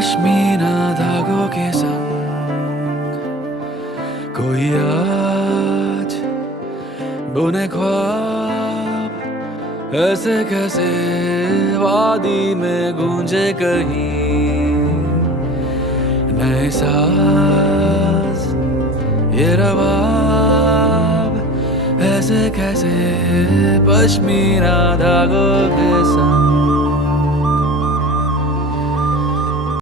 पश्मीना धागों के संग कोई आज बुने ख्वाब, ऐसे कैसे वादी में गूंजे कहीं नए साज ये रवाब, ऐसे कैसे पश्मीना धागों के संग।